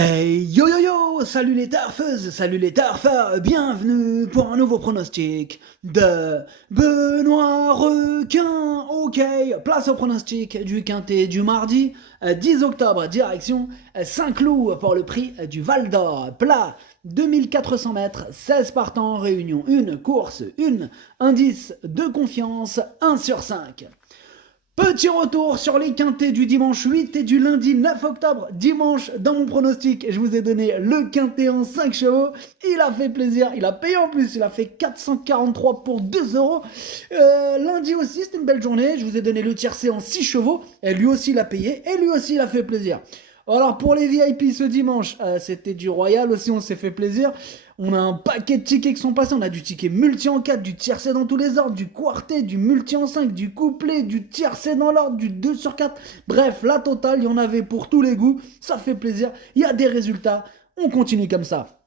Hey yo yo yo, salut les tarfeuses, salut les tarfeurs, bienvenue pour un nouveau pronostic de Benoît Requin. Ok, place au pronostic du quintet du mardi 10 octobre, direction Saint-Cloud pour le prix du Val d'Or. Plat 2400 mètres, 16 partants, réunion 1, course 1, indice de confiance 1 sur 5. Petit retour sur les quintets du dimanche 8 et du lundi 9 octobre. Dimanche, dans mon pronostic, je vous ai donné le quintet en 5 chevaux. Il a fait plaisir, il a payé en plus, il a fait 443 pour 2 euros. Lundi aussi, c'était une belle journée. Je vous ai donné le tiercé en 6 chevaux. Et lui aussi, il a payé et lui aussi, il a fait plaisir. Alors pour les VIP ce dimanche, c'était du Royal aussi, on s'est fait plaisir. On a un paquet de tickets qui sont passés. On a du ticket multi en 4, du tiercé dans tous les ordres, du quartet, du multi en 5, du couplet, du tiercé dans l'ordre, du 2 sur 4. Bref, la totale, il y en avait pour tous les goûts. Ça fait plaisir. Il y a des résultats. On continue comme ça.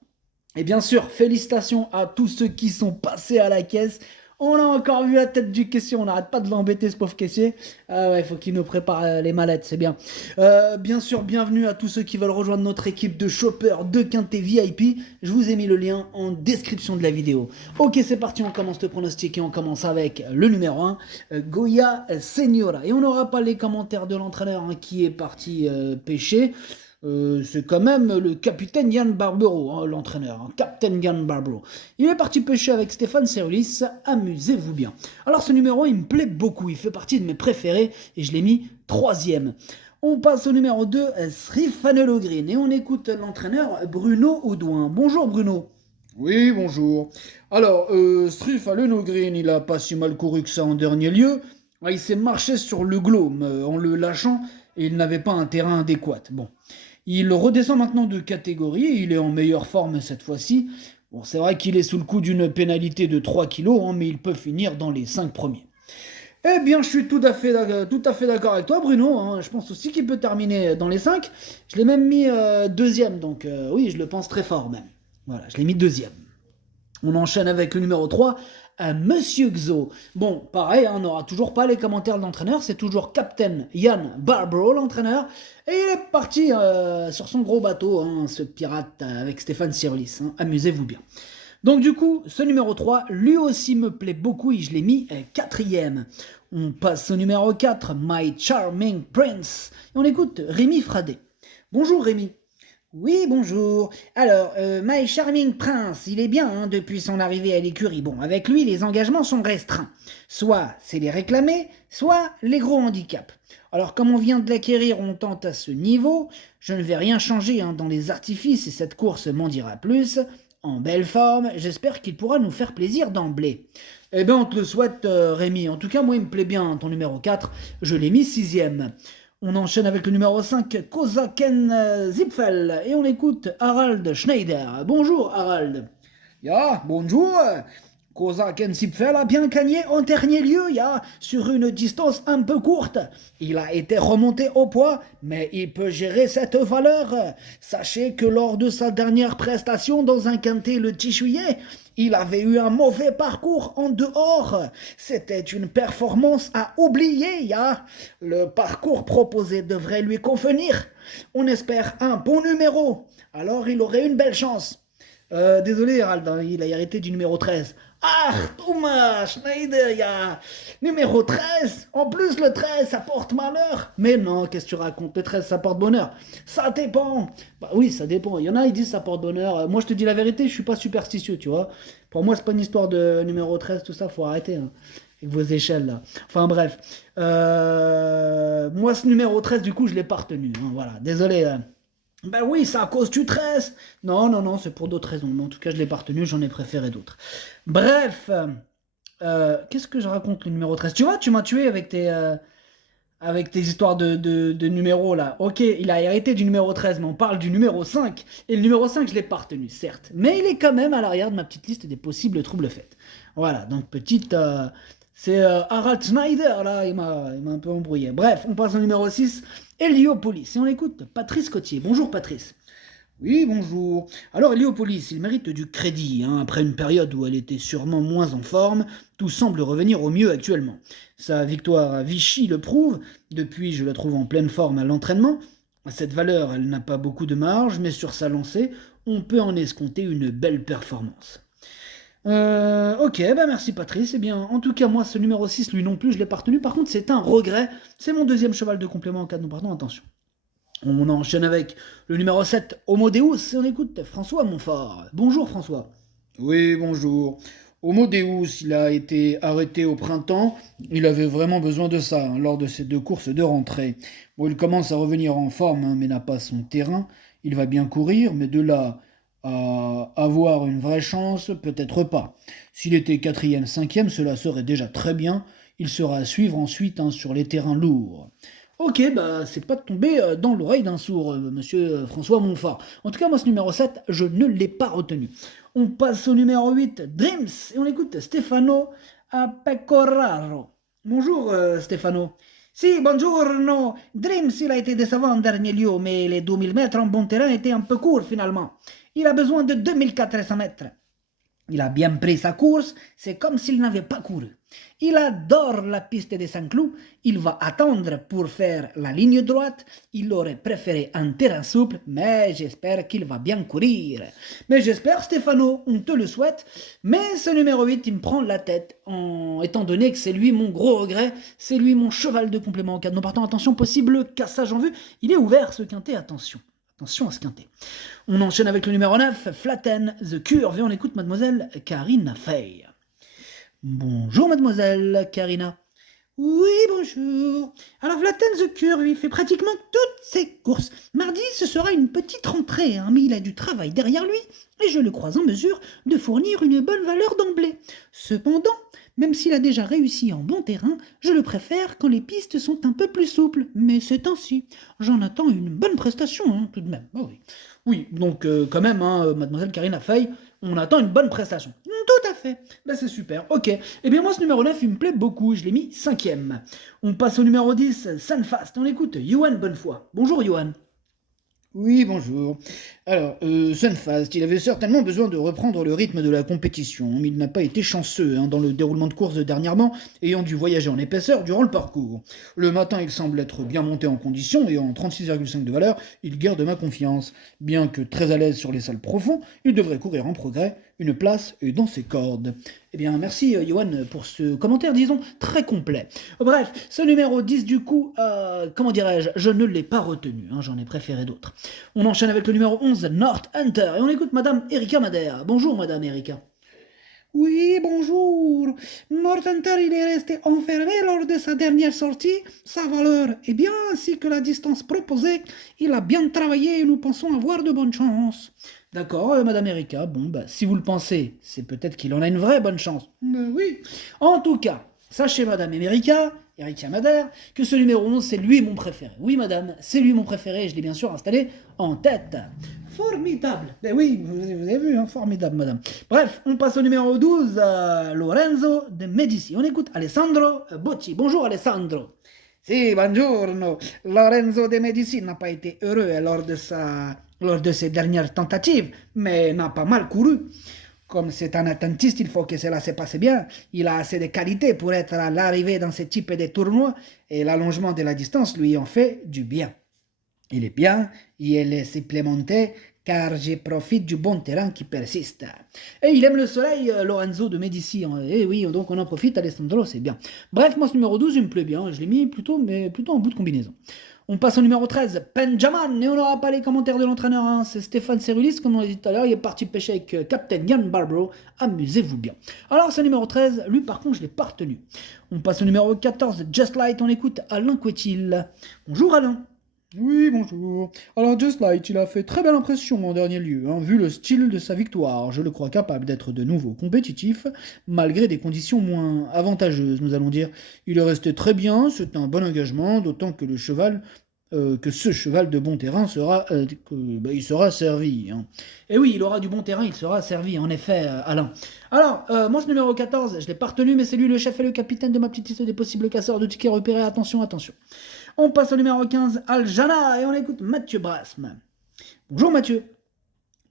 Et bien sûr, félicitations à tous ceux qui sont passés à la caisse. On a encore vu la tête du caissier, on n'arrête pas de l'embêter ce pauvre caissier. Ah ouais, il faut qu'il nous prépare les mallettes, c'est bien. Bien sûr, bienvenue à tous ceux qui veulent rejoindre notre équipe de shoppers de quintet VIP. Je vous ai mis le lien en description de la vidéo. Ok, c'est parti, on commence le pronostic et on commence avec le numéro 1, Goya Senora. Et on n'aura pas les commentaires de l'entraîneur qui est parti pêcher. C'est quand même le capitaine Yann Barbero, hein, l'entraîneur, hein, Captain Yann Barbero. Il est parti pêcher avec Stéphane Serulis, amusez-vous bien. Alors ce numéro, il me plaît beaucoup, il fait partie de mes préférés et je l'ai mis 3e. On passe au numéro 2, Srifanelo Green, et on écoute l'entraîneur Bruno Audouin. Bonjour Bruno. Oui, bonjour. Alors, Strifaleno Green, il a pas si mal couru que ça en dernier lieu. Il s'est marché sur le glome en le lâchant et il n'avait pas un terrain adéquat. Bon, il redescend maintenant de catégorie, il est en meilleure forme cette fois-ci. Bon, c'est vrai qu'il est sous le coup d'une pénalité de 3 kilos, hein, mais il peut finir dans les 5 premiers. Eh bien, je suis tout à fait d'accord avec toi, Bruno, hein. Je pense aussi qu'il peut terminer dans les 5. Je l'ai même mis deuxième, donc oui, je le pense très fort même. Voilà, je l'ai mis deuxième. On enchaîne avec le numéro 3, Monsieur Xo. Bon, pareil, hein, on n'aura toujours pas les commentaires de l'entraîneur, c'est toujours Captain Yann Barbero, l'entraîneur, et il est parti sur son gros bateau, hein, ce pirate avec Stéphane Sirulis, hein. Amusez-vous bien. Donc du coup, ce numéro 3, lui aussi me plaît beaucoup et je l'ai mis 4e. On passe au numéro 4, My Charming Prince, et on écoute Rémi Fradet. Bonjour Rémi. Oui, bonjour. Alors, My Charming Prince, il est bien hein, depuis son arrivée à l'écurie. Bon, avec lui, les engagements sont restreints. Soit c'est les réclamés, soit les gros handicaps. Alors, comme on vient de l'acquérir, on tente à ce niveau. Je ne vais rien changer hein, dans les artifices et cette course m'en dira plus. En belle forme, j'espère qu'il pourra nous faire plaisir d'emblée. Eh bien, on te le souhaite, Rémi. En tout cas, moi, il me plaît bien, ton numéro 4. Je l'ai mis 6e. On enchaîne avec le numéro 5, Kozaken Zipfel, et on écoute Harald Schneider. Bonjour Harald. Ja, bonjour. Kozaken Zipfel a bien gagné en dernier lieu, sur une distance un peu courte. Il a été remonté au poids, mais il peut gérer cette valeur. Sachez que lors de sa dernière prestation dans un quintet le 10 juillet, il avait eu un mauvais parcours en dehors. C'était une performance à oublier, Le parcours proposé devrait lui convenir. On espère un bon numéro. Alors il aurait une belle chance. Désolé Harald, hein, il a hérité du numéro 13. Ah, Thomas Schneider, numéro 13. En plus, le 13, ça porte malheur. Mais non, qu'est-ce que tu racontes? Le 13, ça porte bonheur. Ça dépend. Bah oui, ça dépend. Il y en a, ils disent ça porte bonheur. Moi, je te dis la vérité, je suis pas superstitieux, tu vois. Pour moi, c'est pas une histoire de numéro 13, tout ça, faut arrêter. Hein, avec vos échelles, là. Enfin, bref. Moi, ce numéro 13, du coup, je l'ai pas retenu. Hein, voilà, désolé. Ben oui, c'est à cause du 13. Non, non, non, c'est pour d'autres raisons. Mais en tout cas, je l'ai pas retenu, j'en ai préféré d'autres. Bref, qu'est-ce que je raconte le numéro 13? Tu vois, tu m'as tué avec tes histoires de numéros là. Ok, il a hérité du numéro 13, mais on parle du numéro 5. Et le numéro 5, je l'ai pas retenu, certes. Mais il est quand même à l'arrière de ma petite liste des possibles troubles faits. Voilà, donc petite... c'est Harald Schneider, là, il m'a un peu embrouillé. Bref, on passe au numéro 6, Heliopolis. Et on écoute Patrice Cotier. Bonjour Patrice. Oui, bonjour. Alors, Héliopolis, il mérite du crédit. Hein. Après une période où elle était sûrement moins en forme, tout semble revenir au mieux actuellement. Sa victoire à Vichy le prouve. Depuis, je la trouve en pleine forme à l'entraînement. Cette valeur, elle n'a pas beaucoup de marge, mais sur sa lancée, on peut en escompter une belle performance. Ok, bah merci Patrice. Eh bien, en tout cas, moi, ce numéro 6, lui non plus, je l'ai pas retenu. Par contre, c'est un regret. C'est mon deuxième cheval de complément en cas de non partant. Attention. On enchaîne avec le numéro 7, Homo Deus, et on écoute François Montfort. Bonjour François. Oui, bonjour. Homo Deus, il a été arrêté au printemps. Il avait vraiment besoin de ça lors de ses 2 courses de rentrée. Bon, il commence à revenir en forme, mais n'a pas son terrain. Il va bien courir, mais de là à avoir une vraie chance, peut-être pas. S'il était 4e, 5e, cela serait déjà très bien. Il sera à suivre ensuite sur les terrains lourds. Ok, bah c'est pas tombé dans l'oreille d'un sourd, monsieur François Montfort. En tout cas, moi ce numéro 7, je ne l'ai pas retenu. On passe au numéro 8, Dreams, et on écoute Stefano Pecoraro. Bonjour Stefano. Si, buongiorno. Dreams, il a été décevant en dernier lieu, mais les 2000 mètres en bon terrain étaient un peu courts finalement. Il a besoin de 2400 mètres. Il a bien pris sa course, c'est comme s'il n'avait pas couru. Il adore la piste des Saint-Cloud, il va attendre pour faire la ligne droite, il aurait préféré un terrain souple, mais j'espère qu'il va bien courir. Mais j'espère, Stefano, on te le souhaite, mais ce numéro 8, il me prend la tête, étant donné que c'est lui mon gros regret, c'est lui mon cheval de complément en cas de non partant. Attention, possible cassage en vue, il est ouvert ce quintet, attention. Attention à ce quintet. On enchaîne avec le numéro 9, Flatten the Curve, et on écoute mademoiselle Karina Fay. Bonjour mademoiselle Karina. Oui, bonjour. Alors Flatten the Curve, il fait pratiquement toutes ses courses. Mardi, ce sera une petite rentrée, mais il a du travail derrière lui, et je le crois en mesure de fournir une bonne valeur d'emblée. Cependant, même s'il a déjà réussi en bon terrain, je le préfère quand les pistes sont un peu plus souples. Mais c'est ainsi. J'en attends une bonne prestation, tout de même. Oh oui. Oui, donc quand même, mademoiselle Karina Fay, on attend une bonne prestation. Tout à fait. Ben, c'est super. Ok. Eh bien moi, ce numéro 9, il me plaît beaucoup. Je l'ai mis 5e. On passe au numéro 10, Sunfast. On écoute Johan Bonnefoy. Bonjour Johan. Oui, bonjour. Alors, Sunfast, il avait certainement besoin de reprendre le rythme de la compétition, mais il n'a pas été chanceux dans le déroulement de course dernièrement, ayant dû voyager en épaisseur durant le parcours. Le matin, il semble être bien monté en condition, et en 36,5 de valeur, il garde ma confiance. Bien que très à l'aise sur les salles profonds, il devrait courir en progrès, une place est dans ses cordes. Eh bien, merci Johan pour ce commentaire, disons, très complet. Bref, ce numéro 10 du coup, comment dirais-je, je ne l'ai pas retenu, j'en ai préféré d'autres. On enchaîne avec le numéro 11, North Hunter, et on écoute madame Erika Madère. Bonjour madame Erika. Oui, bonjour. North Hunter, il est resté enfermé lors de sa dernière sortie. Sa valeur est bien ainsi que la distance proposée. Il a bien travaillé et nous pensons avoir de bonnes chances. D'accord, madame Erika. Bon, si vous le pensez, c'est peut-être qu'il en a une vraie bonne chance. Oui. En tout cas, sachez, madame Erika Madère, que ce numéro 11, c'est lui mon préféré. Oui, madame, c'est lui mon préféré, je l'ai bien sûr installé en tête. Formidable. Ben oui, vous avez vu, formidable, madame. Bref, on passe au numéro 12, Lorenzo de Medici. On écoute Alessandro Bocci. Bonjour, Alessandro. Si, buongiorno. Lorenzo de Medici n'a pas été heureux lors de ses dernières tentatives, mais n'a pas mal couru. Comme c'est un attentiste, il faut que cela se passe bien. Il a assez de qualité pour être à l'arrivée dans ce type de tournoi et l'allongement de la distance lui en fait du bien. Il est bien, il est supplémenté car je profite du bon terrain qui persiste. Et il aime le soleil, Lorenzo de Medici. Et oui, donc on en profite, Alessandro, c'est bien. Bref, moi ce numéro 12, il me plaît bien. Je l'ai mis plutôt en bout de combinaison. On passe au numéro 13, Benjamin, et on n'aura pas les commentaires de l'entraîneur, c'est Stéphane Cerulis, comme on l'a dit tout à l'heure, il est parti pêcher avec Captain Ian Barbaro, amusez-vous bien. Alors ce numéro 13, lui par contre je l'ai pas retenu. On passe au numéro 14, Just Light, on écoute Alain Couetil. Bonjour Alain. Oui, bonjour. Alors Just Light, il a fait très belle impression en dernier lieu, vu le style de sa victoire. Je le crois capable d'être de nouveau compétitif, malgré des conditions moins avantageuses, nous allons dire. Il est resté très bien, c'est un bon engagement, d'autant que ce cheval de bon terrain il sera servi. Et oui, il aura du bon terrain, il sera servi, en effet, Alain. Alors, moi ce numéro 14, je l'ai pas retenu, mais c'est lui le chef et le capitaine de ma petite liste des possibles casseurs de tickets repérés. Attention, attention. On passe au numéro 15, Aljana, et on écoute Mathieu Brasme. Bonjour Mathieu.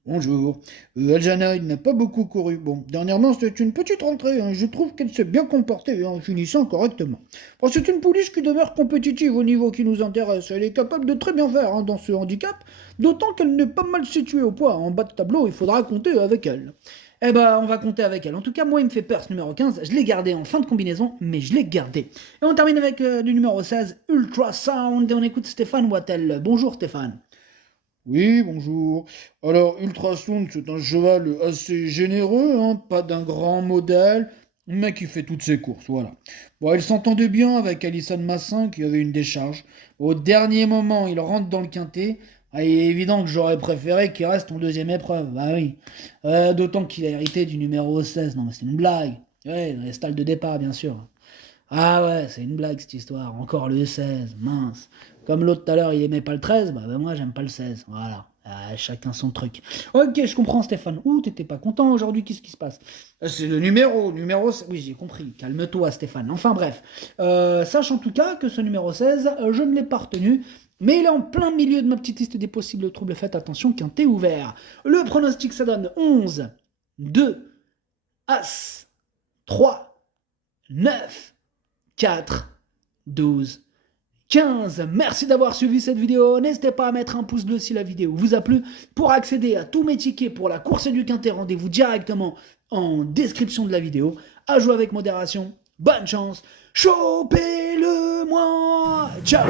Bonjour. Aljana, il n'a pas beaucoup couru. Bon, dernièrement, c'était une petite rentrée. Hein. Je trouve qu'elle s'est bien comportée en finissant correctement. Bon, c'est une pouliche qui demeure compétitive au niveau qui nous intéresse. Elle est capable de très bien faire hein, dans ce handicap, d'autant qu'elle n'est pas mal située au poids. En bas de tableau, il faudra compter avec elle. Eh ben, on va compter avec elle. En tout cas, moi, il me fait peur ce numéro 15. Je l'ai gardé en fin de combinaison, mais je l'ai gardé. Et on termine avec le numéro 16, Ultrasound. Et on écoute Stéphane Wattel. Bonjour Stéphane. Oui, bonjour. Alors, Ultrasound, c'est un cheval assez généreux, hein, pas d'un grand modèle, mais qui fait toutes ses courses, voilà. Bon, il s'entendait bien avec Alison Massin, qui avait une décharge. Au dernier moment, il rentre dans le quintet. Ah, il est évident que j'aurais préféré qu'il reste en deuxième épreuve, bah oui. D'autant qu'il a hérité du numéro 16. Non, mais c'est une blague. Ouais, dans les stalles de départ, bien sûr. Ah ouais, c'est une blague cette histoire. Encore le 16, mince. Comme l'autre tout à l'heure, il aimait pas le 13, bah moi j'aime pas le 16. Voilà. Ah, chacun son truc. Ok, je comprends Stéphane. Ouh, t'étais pas content aujourd'hui, qu'est-ce qui se passe? C'est le numéro. Oui, j'ai compris. Calme-toi Stéphane. Enfin bref. Sache en tout cas que ce numéro 16, je ne l'ai pas retenu. Mais il est en plein milieu de ma petite liste des possibles troubles. Faites attention, quintet ouvert. Le pronostic, ça donne 11, 2, As, 3, 9, 4, 12, 15. Merci d'avoir suivi cette vidéo. N'hésitez pas à mettre un pouce bleu si la vidéo vous a plu. Pour accéder à tous mes tickets pour la course du quintet, rendez-vous directement en description de la vidéo. À jouer avec modération. Bonne chance. Chopez-le moi. Ciao.